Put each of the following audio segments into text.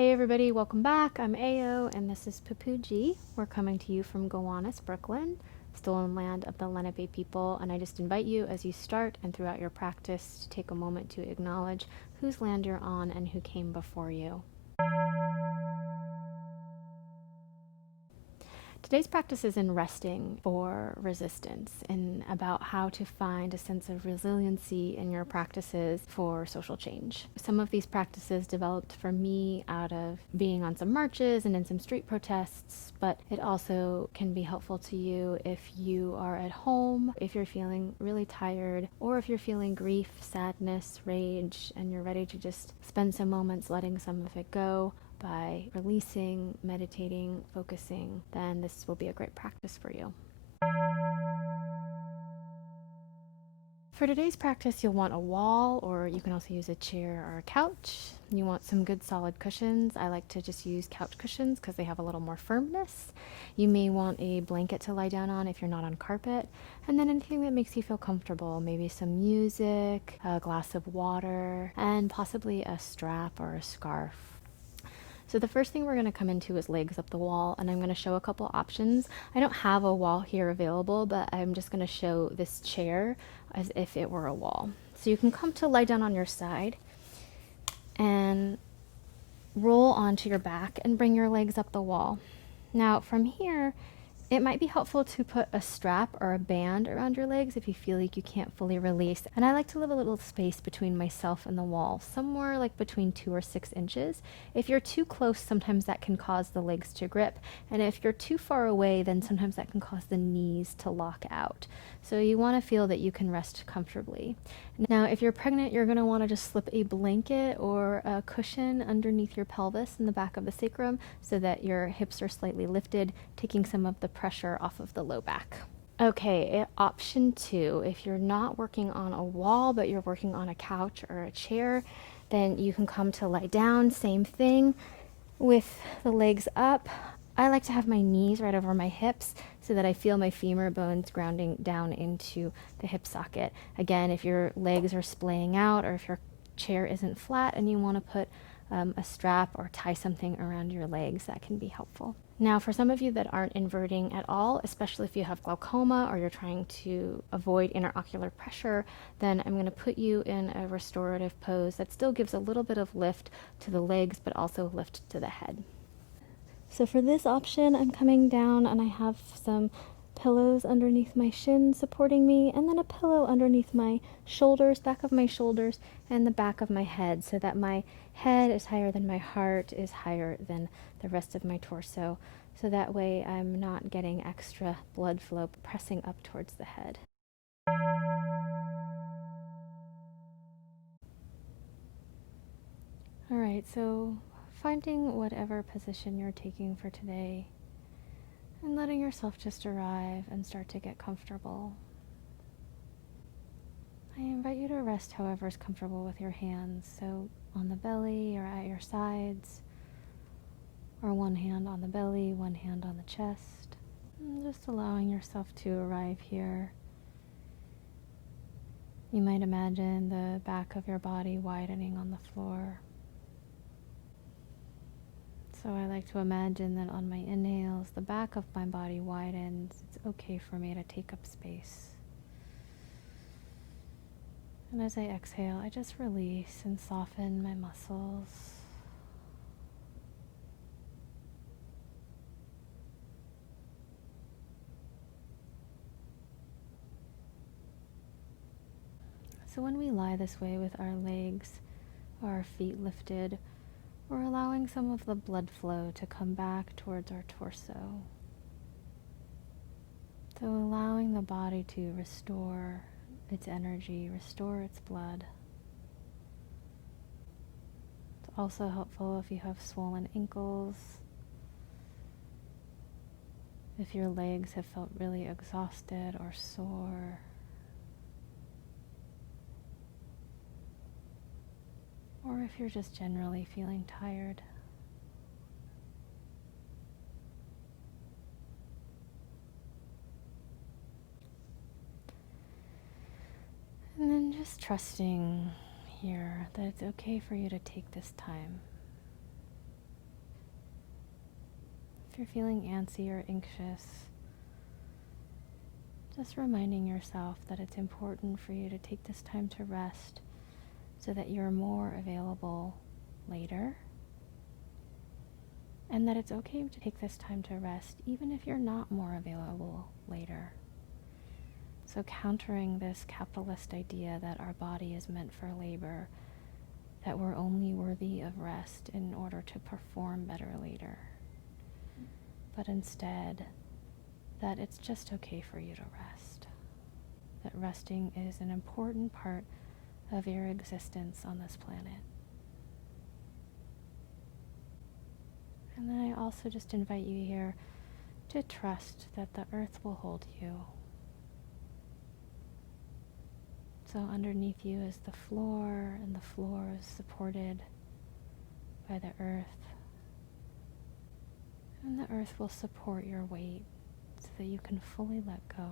Hey everybody, welcome back. I'm Ao and this is Papuji. We're coming to you from Gowanus, Brooklyn, stolen land of the Lenape people, and I just invite you as you start and throughout your practice to take a moment to acknowledge whose land you're on and who came before you. Today's practice is in resting for resistance and about how to find a sense of resiliency in your practices for social change. Some of these practices developed for me out of being on some marches and in some street protests, but it also can be helpful to you if you are at home, if you're feeling really tired, or if you're feeling grief, sadness, rage, and you're ready to just spend some moments letting some of it go by releasing, meditating, focusing, then this will be a great practice for you. For today's practice, you'll want a wall, or you can also use a chair or a couch. You want some good solid cushions. I like to just use couch cushions because they have a little more firmness. You may want a blanket to lie down on if you're not on carpet, and then anything that makes you feel comfortable, maybe some music, a glass of water, and possibly a strap or a scarf. So the first thing we're going to come into is legs up the wall, and I'm going to show a couple options. I don't have a wall here available, but I'm just going to show this chair as if it were a wall. So you can come to lie down on your side and roll onto your back and bring your legs up the wall. Now from here, it might be helpful to put a strap or a band around your legs if you feel like you can't fully release. And I like to leave a little space between myself and the wall, somewhere like between 2 or 6 inches. If you're too close, sometimes that can cause the legs to grip. And if you're too far away, then sometimes that can cause the knees to lock out. So you want to feel that you can rest comfortably. Now, if you're pregnant, you're going to want to just slip a blanket or a cushion underneath your pelvis in the back of the sacrum so that your hips are slightly lifted, taking some of the pressure off of the low back. Okay, option 2, if you're not working on a wall, but you're working on a couch or a chair, then you can come to lie down, same thing, with the legs up. I like to have my knees right over my hips so that I feel my femur bones grounding down into the hip socket. Again, if your legs are splaying out or if your chair isn't flat and you want to put a strap or tie something around your legs, that can be helpful. Now, for some of you that aren't inverting at all, especially if you have glaucoma or you're trying to avoid interocular pressure, then I'm going to put you in a restorative pose that still gives a little bit of lift to the legs, but also lift to the head. So for this option, I'm coming down and I have some pillows underneath my shins supporting me, and then a pillow underneath my shoulders, back of my shoulders, and the back of my head, so that my head is higher than my heart, is higher than the rest of my torso. So that way I'm not getting extra blood flow pressing up towards the head. All right, so finding whatever position you're taking for today and letting yourself just arrive and start to get comfortable. I invite you to rest however is comfortable with your hands, so on the belly or at your sides, or one hand on the belly, one hand on the chest, and just allowing yourself to arrive here. You might imagine the back of your body widening on the floor. So I like to imagine that on my inhales, the back of my body widens. It's okay for me to take up space. And as I exhale, I just release and soften my muscles. So when we lie this way with our legs or our feet lifted, we're allowing some of the blood flow to come back towards our torso. So allowing the body to restore its energy, restore its blood. It's also helpful if you have swollen ankles, if your legs have felt really exhausted or sore, or if you're just generally feeling tired. And then just trusting here that it's okay for you to take this time. you're feeling antsy or anxious, just reminding yourself that it's important for you to take this time to rest so that you're more available later, and that it's okay to take this time to rest even if you're not more available later. So countering this capitalist idea that our body is meant for labor, that we're only worthy of rest in order to perform better later, but instead that it's just okay for you to rest, that resting is an important part of your existence on this planet. And then I also just invite you here to trust that the earth will hold you. So underneath you is the floor, and the floor is supported by the earth. And the earth will support your weight so that you can fully let go.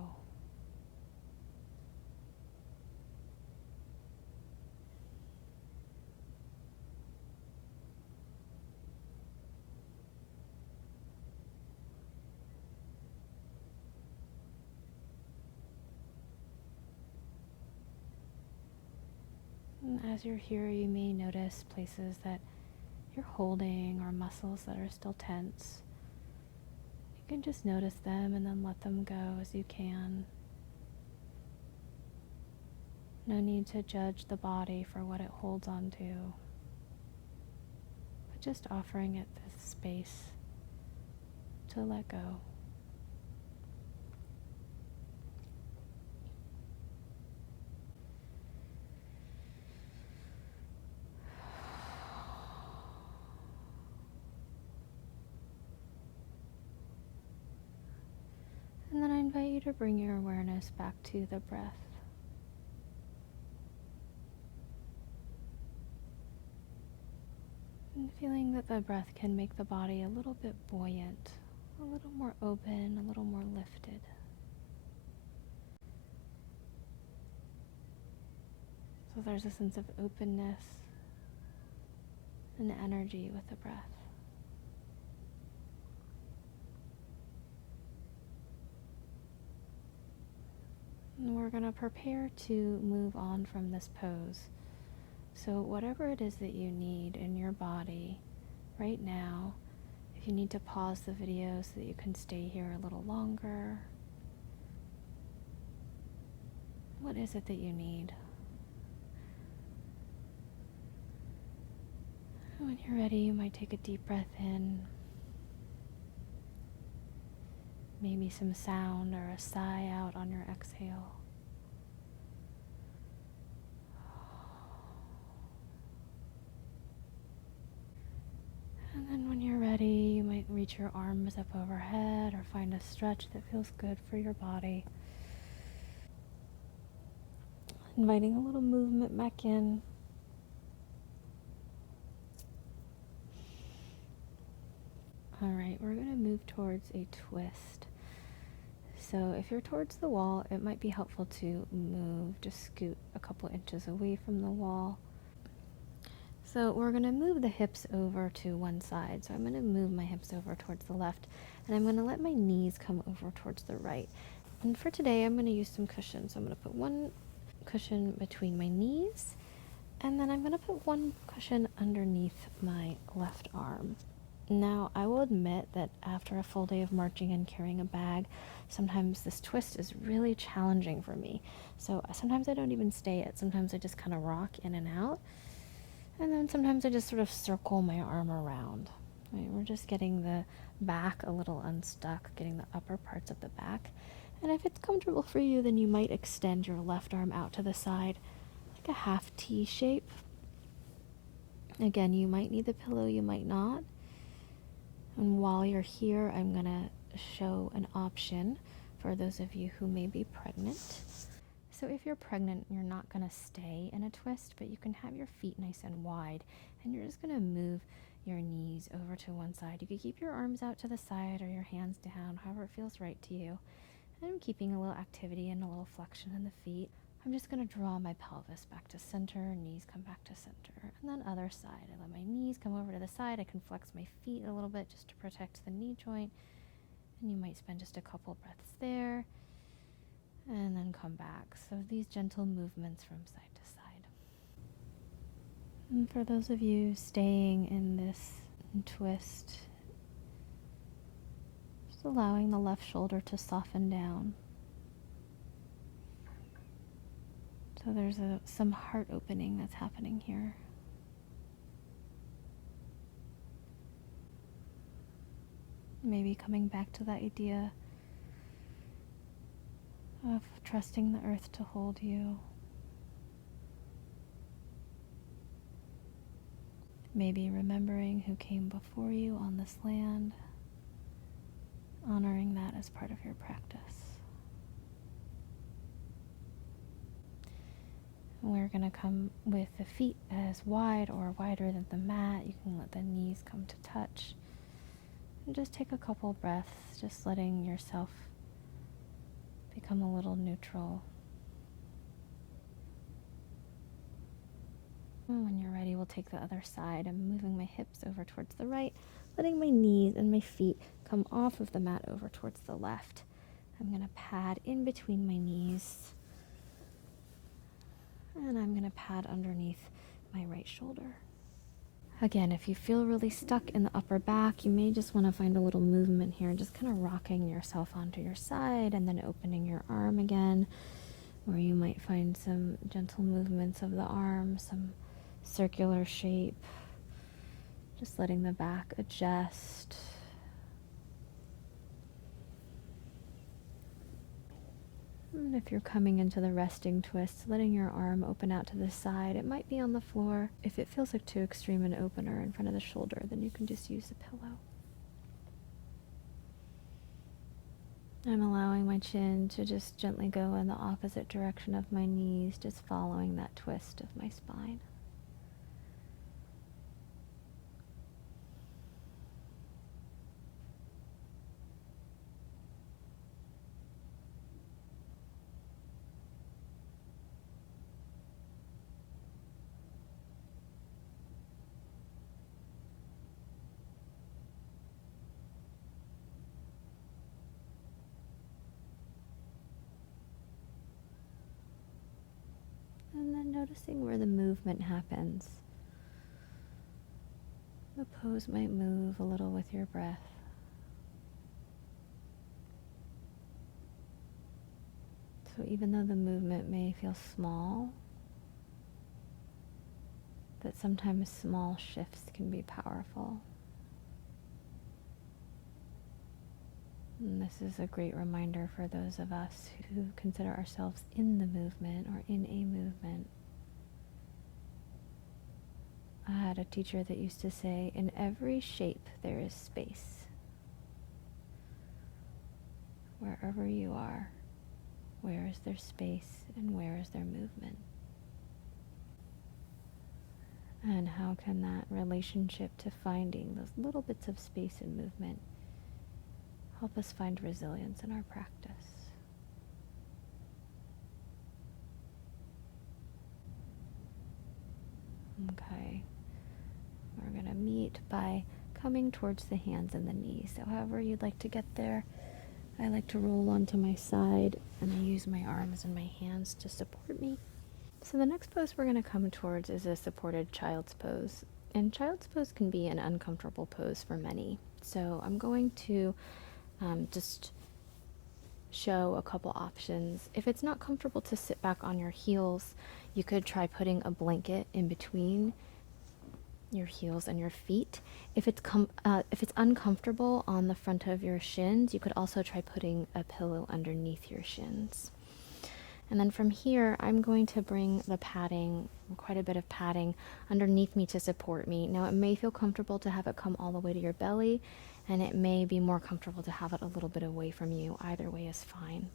And as you're here, you may notice places that you're holding or muscles that are still tense. You can just notice them and then let them go as you can. No need to judge the body for what it holds on to, but just offering it this space to let go. And then I invite you to bring your awareness back to the breath. And feeling that the breath can make the body a little bit buoyant, a little more open, a little more lifted. So there's a sense of openness and energy with the breath. And we're going to prepare to move on from this pose. So whatever it is that you need in your body right now, if you need to pause the video so that you can stay here a little longer, what is it that you need? When you're ready, you might take a deep breath in. Maybe some sound or a sigh out on your exhale. And then when you're ready, you might reach your arms up overhead or find a stretch that feels good for your body. Inviting a little movement back in. Alright, we're going to move towards a twist. So if you're towards the wall, it might be helpful to move, just scoot a couple inches away from the wall. So we're going to move the hips over to one side. So I'm going to move my hips over towards the left, and I'm going to let my knees come over towards the right. And for today, I'm going to use some cushions. So I'm going to put one cushion between my knees, and then I'm going to put one cushion underneath my left arm. Now, I will admit that after a full day of marching and carrying a bag, sometimes this twist is really challenging for me. So sometimes I don't even stay it. Sometimes I just kind of rock in and out. And then sometimes I just sort of circle my arm around. Right? We're just getting the back a little unstuck, getting the upper parts of the back. And if it's comfortable for you, then you might extend your left arm out to the side, like a half T shape. Again, you might need the pillow, you might not. And while you're here, I'm going to show an option for those of you who may be pregnant. So if you're pregnant, you're not going to stay in a twist, but you can have your feet nice and wide, and you're just going to move your knees over to one side. You can keep your arms out to the side or your hands down, however it feels right to you. And I'm keeping a little activity and a little flexion in the feet. I'm just going to draw my pelvis back to center, knees come back to center, and then other side. I let my knees come over to the side. I can flex my feet a little bit just to protect the knee joint, and you might spend just a couple breaths there, and then come back. So these gentle movements from side to side. And for those of you staying in this twist, just allowing the left shoulder to soften down. So there's some heart opening that's happening here. Maybe coming back to that idea of trusting the earth to hold you. Maybe remembering who came before you on this land, honoring that as part of your practice. We're going to come with the feet as wide or wider than the mat. You can let the knees come to touch. And just take a couple breaths, just letting yourself become a little neutral. And when you're ready, we'll take the other side. I'm moving my hips over towards the right, letting my knees and my feet come off of the mat over towards the left. I'm going to pad in between my knees. And I'm going to pad underneath my right shoulder. Again, if you feel really stuck in the upper back, you may just want to find a little movement here, just kind of rocking yourself onto your side and then opening your arm again, or you might find some gentle movements of the arm, some circular shape, just letting the back adjust. And if you're coming into the resting twist, letting your arm open out to the side, it might be on the floor. If it feels like too extreme an opener in front of the shoulder, then you can just use a pillow. I'm allowing my chin to just gently go in the opposite direction of my knees, just following that twist of my spine. And then noticing where the movement happens. The pose might move a little with your breath. So even though the movement may feel small, that sometimes small shifts can be powerful. And this is a great reminder for those of us who consider ourselves in the movement or in a movement. I had a teacher that used to say, in every shape there is space. Wherever you are, where is there space and where is there movement? And how can that relationship to finding those little bits of space and movement help us find resilience in our practice? Okay. We're going to meet by coming towards the hands and the knees. So however you'd like to get there, I like to roll onto my side and I use my arms and my hands to support me. So the next pose we're going to come towards is a supported child's pose. And child's pose can be an uncomfortable pose for many. So I'm going to just show a couple options. If it's not comfortable to sit back on your heels, you could try putting a blanket in between your heels and your feet. If it's uncomfortable on the front of your shins, you could also try putting a pillow underneath your shins. And then from here, I'm going to bring the padding, quite a bit of padding, underneath me to support me. Now, it may feel comfortable to have it come all the way to your belly, and it may be more comfortable to have it a little bit away from you. Either way is fine.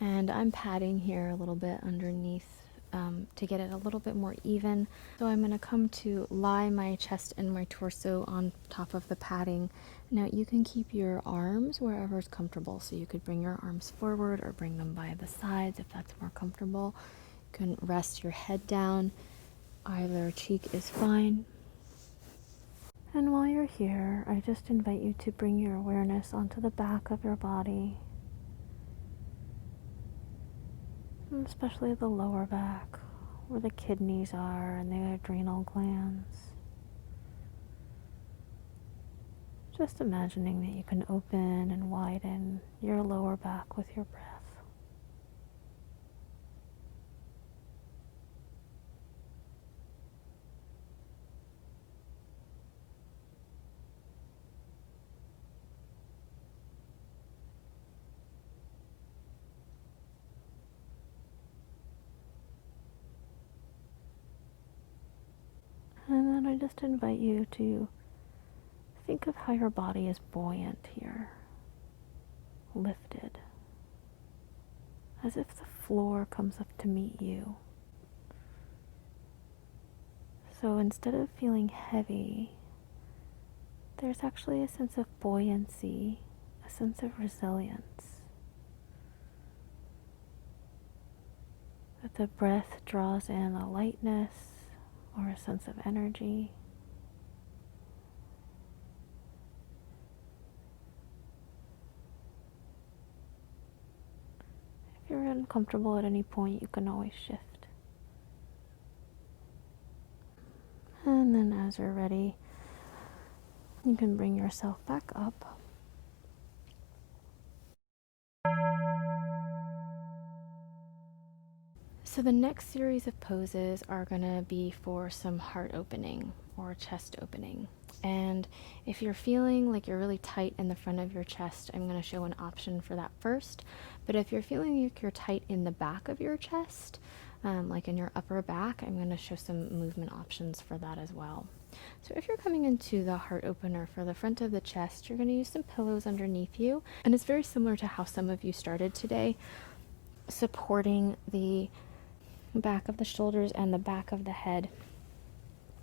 And I'm padding here a little bit underneath to get it a little bit more even. So I'm going to come to lie my chest and my torso on top of the padding. Now you can keep your arms wherever is comfortable. So you could bring your arms forward or bring them by the sides if that's more comfortable. You can rest your head down. Either cheek is fine. And while you're here, I just invite you to bring your awareness onto the back of your body, and especially the lower back, where the kidneys are and the adrenal glands. Just imagining that you can open and widen your lower back with your breath. And then I just invite you to think of how your body is buoyant here, lifted, as if the floor comes up to meet you. So instead of feeling heavy, there's actually a sense of buoyancy, a sense of resilience. That the breath draws in a lightness or a sense of energy. If you're uncomfortable at any point, you can always shift. And then as you're ready, you can bring yourself back up. So the next series of poses are going to be for some heart opening or chest opening. And if you're feeling like you're really tight in the front of your chest, I'm going to show an option for that first. But if you're feeling like you're tight in the back of your chest, like in your upper back, I'm going to show some movement options for that as well. So if you're coming into the heart opener for the front of the chest, you're going to use some pillows underneath you. And it's very similar to how some of you started today, supporting the back of the shoulders and the back of the head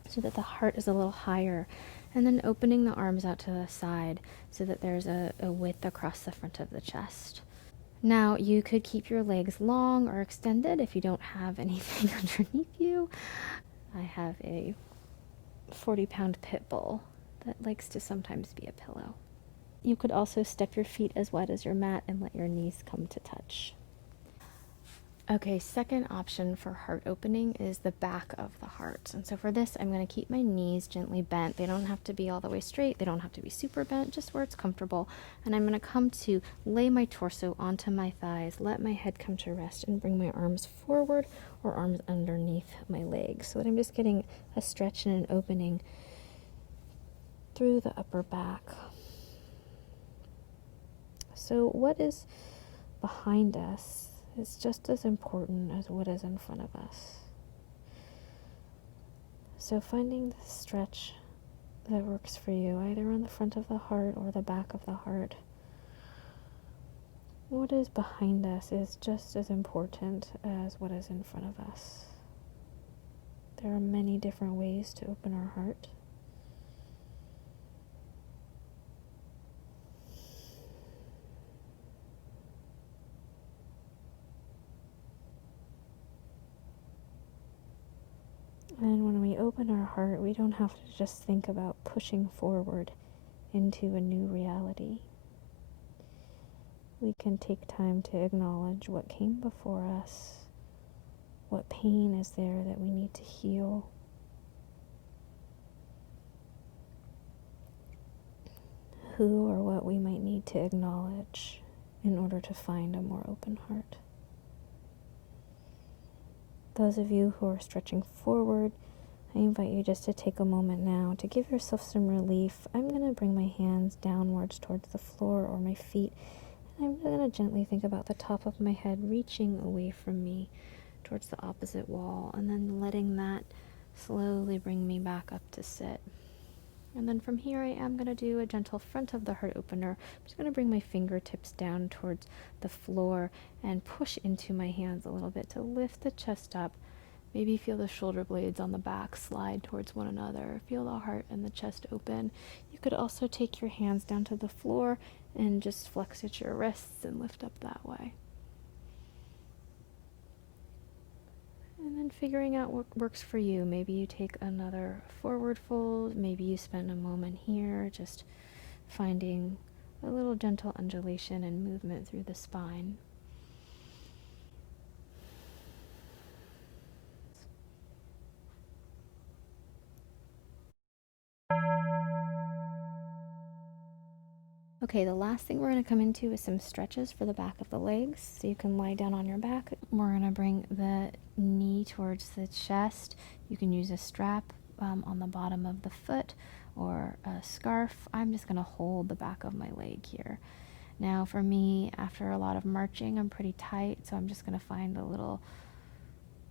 so that the heart is a little higher, and then opening the arms out to the side so that there's a width across the front of the chest. Now you could keep your legs long or extended if you don't have anything underneath you. I have a 40-pound pit bull that likes to sometimes be a pillow. You could also step your feet as wide as your mat and let your knees come to touch. Okay, second option for heart opening is the back of the heart. And so for this, I'm going to keep my knees gently bent. They don't have to be all the way straight. They don't have to be super bent, just where it's comfortable. And I'm going to come to lay my torso onto my thighs, let my head come to rest, and bring my arms forward or arms underneath my legs. So that I'm just getting a stretch and an opening through the upper back. So what is behind us is just as important as what is in front of us. So finding the stretch that works for you, either on the front of the heart or the back of the heart. What is behind us is just as important as what is in front of us. There are many different ways to open our heart. And when we open our heart, we don't have to just think about pushing forward into a new reality. We can take time to acknowledge what came before us, what pain is there that we need to heal. Who or what we might need to acknowledge in order to find a more open heart. Those of you who are stretching forward, I invite you just to take a moment now to give yourself some relief. I'm going to bring my hands downwards towards the floor or my feet, and I'm going to gently think about the top of my head reaching away from me towards the opposite wall, and then letting that slowly bring me back up to sit. And then from here, I am going to do a gentle front of the heart opener. I'm just going to bring my fingertips down towards the floor and push into my hands a little bit to lift the chest up Maybe feel the shoulder blades on the back slide towards one another. Feel the heart and the chest open. You could also take your hands down to the floor and just flex at your wrists and lift up that way. And then figuring out what works for you. Maybe you take another forward fold. Maybe you spend a moment here just finding a little gentle undulation and movement through the spine. Okay, the last thing we're going to come into is some stretches for the back of the legs. So you can lie down on your back. We're going to bring the knee towards the chest. You can use a strap on the bottom of the foot or a scarf. I'm just going to hold the back of my leg here. Now for me, after a lot of marching, I'm pretty tight, so I'm just going to find a little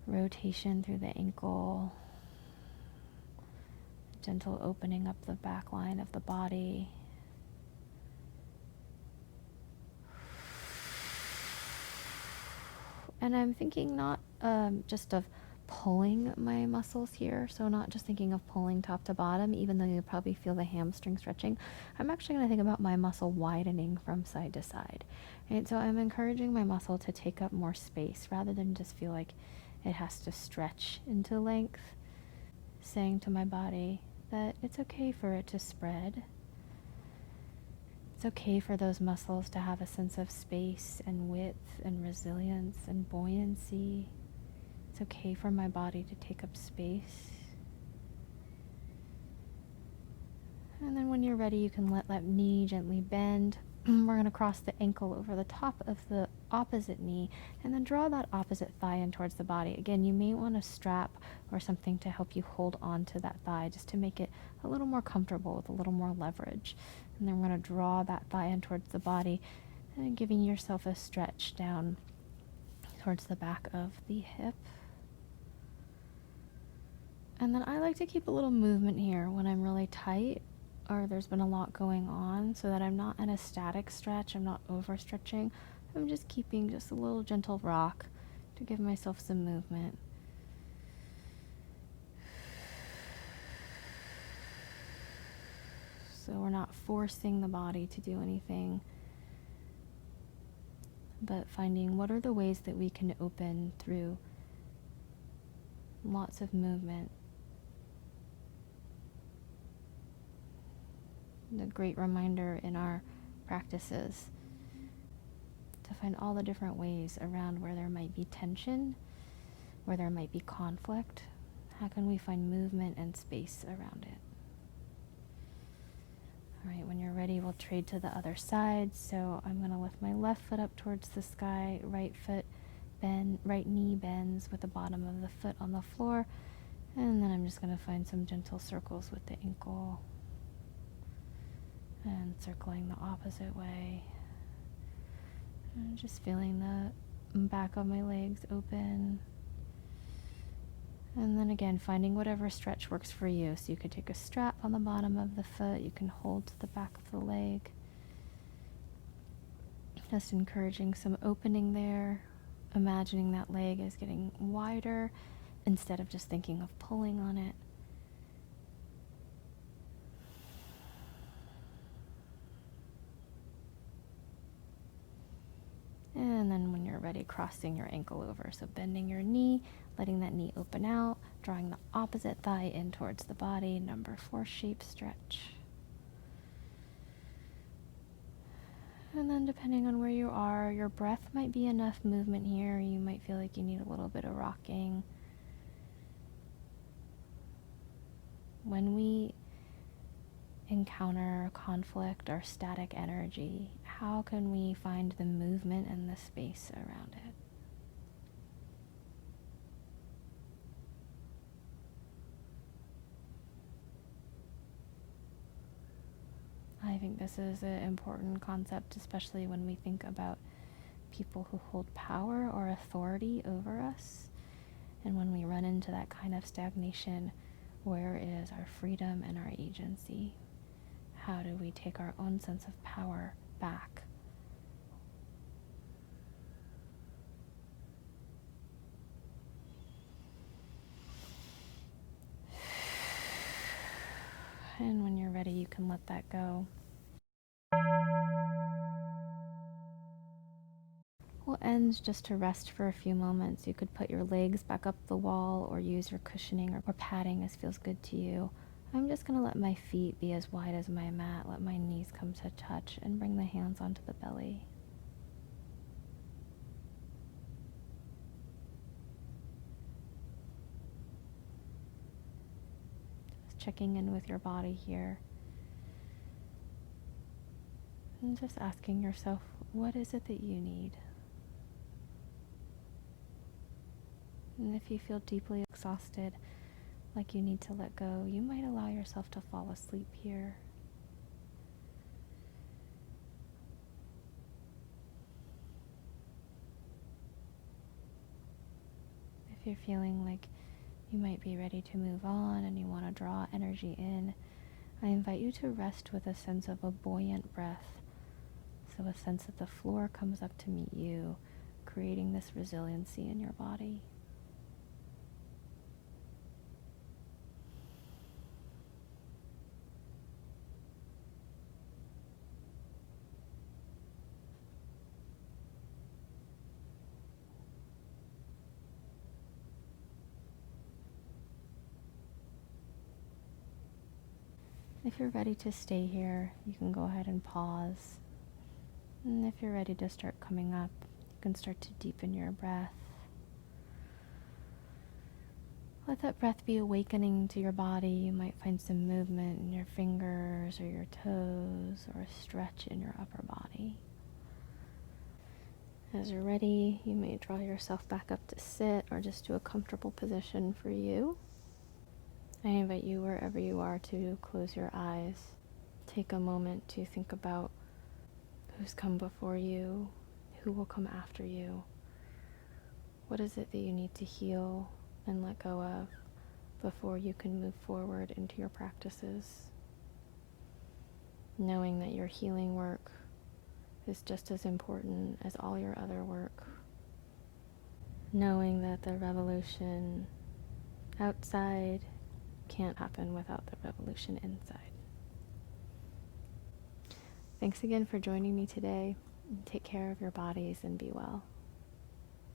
rotation through the ankle, gentle opening up the back line of the body. And I'm thinking not just of pulling my muscles here, so not just thinking of pulling top to bottom, even though you'll probably feel the hamstring stretching. I'm actually going to think about my muscle widening from side to side. Right? So I'm encouraging my muscle to take up more space rather than just feel like it has to stretch into length, saying to my body that it's okay for it to spread. It's okay for those muscles to have a sense of space and width and resilience and buoyancy. It's okay for my body to take up space. And then when you're ready, you can let that knee gently bend. We're going to cross the ankle over the top of the opposite knee and then draw that opposite thigh in towards the body. Again, you may want a strap or something to help you hold on to that thigh just to make it a little more comfortable with a little more leverage. And then we're going to draw that thigh in towards the body and giving yourself a stretch down towards the back of the hip. And then I like to keep a little movement here when I'm really tight or there's been a lot going on, so that I'm not in a static stretch, I'm not overstretching. I'm just keeping just a little gentle rock to give myself some movement. So we're not forcing the body to do anything, but finding what are the ways that we can open through lots of movement. The great reminder in our practices to find all the different ways around where there might be tension, where there might be conflict. How can we find movement and space around it? All right, when you're ready, we'll trade to the other side. So I'm going to lift my left foot up towards the sky, right knee bends with the bottom of the foot on the floor, and then I'm just going to find some gentle circles with the ankle and circling the opposite way. And just feeling the back of my legs open. And then again, finding whatever stretch works for you. So you could take a strap on the bottom of the foot, you can hold to the back of the leg. Just encouraging some opening there, imagining that leg is getting wider instead of just thinking of pulling on it. And then when you're ready, crossing your ankle over. So bending your knee, letting that knee open out, drawing the opposite thigh in towards the body, number 4 shape stretch. And then depending on where you are, your breath might be enough movement here. You might feel like you need a little bit of rocking. When we encounter conflict or static energy, how can we find the movement and the space around it? I think this is an important concept, especially when we think about people who hold power or authority over us. And when we run into that kind of stagnation, where is our freedom and our agency? How do we take our own sense of power back? And when you're ready, you can let that go. We'll end just to rest for a few moments. You could put your legs back up the wall or use your cushioning or padding as feels good to you. I'm just going to let my feet be as wide as my mat, let my knees come to touch, and bring the hands onto the belly. Just checking in with your body here. And just asking yourself, what is it that you need? And if you feel deeply exhausted, like you need to let go, you might allow yourself to fall asleep here. If you're feeling like you might be ready to move on and you want to draw energy in, I invite you to rest with a sense of a buoyant breath. So a sense that the floor comes up to meet you, creating this resiliency in your body. If you're ready to stay here, you can go ahead and pause. And if you're ready to start coming up, you can start to deepen your breath. Let that breath be awakening to your body. You might find some movement in your fingers or your toes or a stretch in your upper body. As you're ready, you may draw yourself back up to sit or just to a comfortable position for you. I invite you, wherever you are, to close your eyes. Take a moment to think about who's come before you, who will come after you. What is it that you need to heal and let go of before you can move forward into your practices? Knowing that your healing work is just as important as all your other work. Knowing that the revolution outside can't happen without the revolution inside. Thanks again for joining me today. Take care of your bodies and be well.